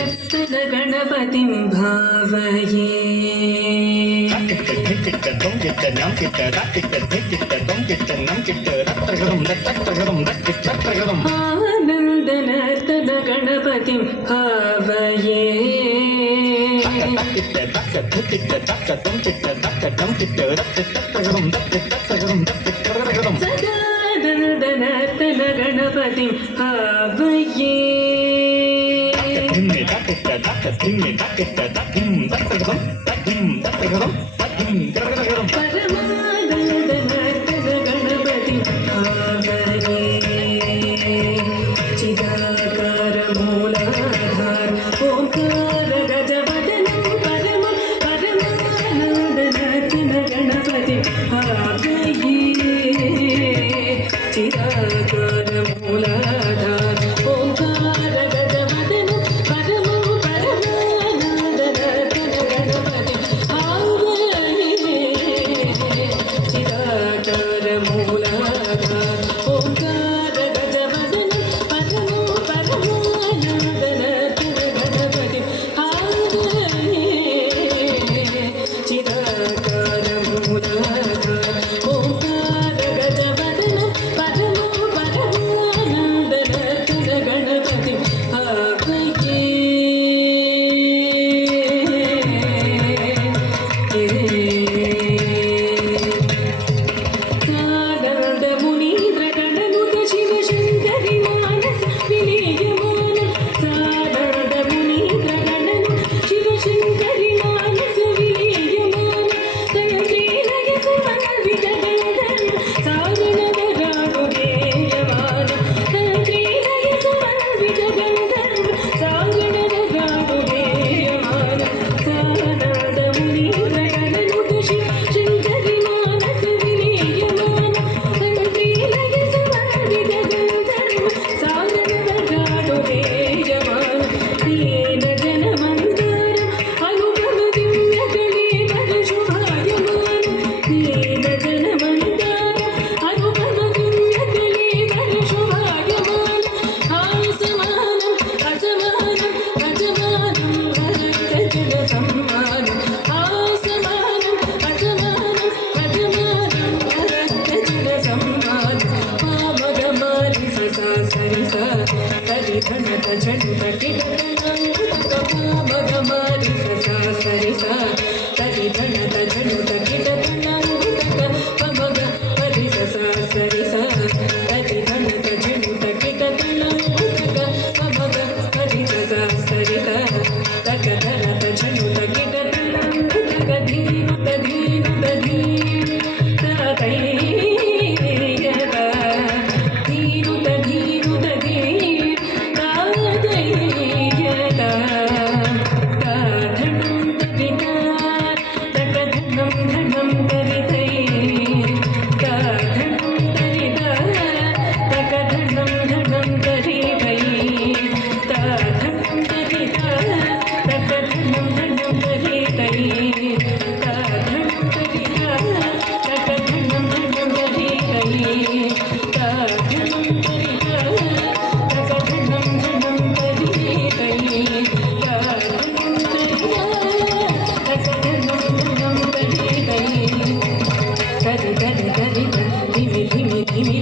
शक्तन गणपतिं भावये आनन्दनर्तन गणपतिं भावये सदानन्दनर्तन गणपतिं भावये परमानन्दनर्तन गणपतिं भावये चिदाकारमूलाधार ओंकार गजवदनं परमं परमानन्दनर्तन गणपतिं भावये चिदाकारमूलाधार ओंकार गजवदनं परमं परमानन्दनर्तन गणपतिं भावये चिदाकारमूलाधार ओंकार गजवदनं परमं परमानन्दनर्तन गणपतिं भावये चिदाकारमूलाधार ओंकार गजवदनं परमं परमानन्दनर्तन गणपतिं भावये सानन्द मुनीन्द्र गणनुत शिव शङ्करि मानस विलीयमान सानन्द मुनीन्द्र गणनुत शिव शङ्करि मानस विलीयमान तयत्रीलय सुमनविद गणधर्म सारणवरागुगेयमान तयत्रीलय सुमनविद गणधर्म सारणवरागुगेयमान सानन्द मुनीन्द्र गणनुत शिव शङ्करि मानस विलीयमान तयत्रीलय सुमनविद गणधर्म सारणवरागुगेयमान दीन जनमन्दारम् अनुपम दिव्यकलेवर शुभायमान दीन जनमन्दारम् अनुपम दिव्यकलेवर शुभायमान आसमानम् असमानम् अजमानं भक्तजन सम्मानम् आसमानम् असमानम् अजमानं भक्तजन सम्मानम् पामगमारि ससा सरिसा तरिधनत झणुत किटतनङ्गुतक पामगमारि ससा सरिसा तरिधनत झणुत किटतनङ्गुतक पमग मरि ससा सरिसा तरिधनत झणुत किटतनङ्गुतक पमग मरि ससा सरिसा तकधनत झणुत किटतनङ्गुतक धीनुत धीनुत धीनुत धीनुत धीनुत धीनुत धनं तगिता तकधनं धनं तरितै धनं तरिता तकधनं धनं तरितै धनं तरिता तकधनं धनं तरितै धनं तरिता तकधनं धनं तरितै धनं तरिता तकधनं धनं तरितै धनं तरिता तकधनं धनं तरितै धरि धरि धरि धरि धिमि धिमि धिमि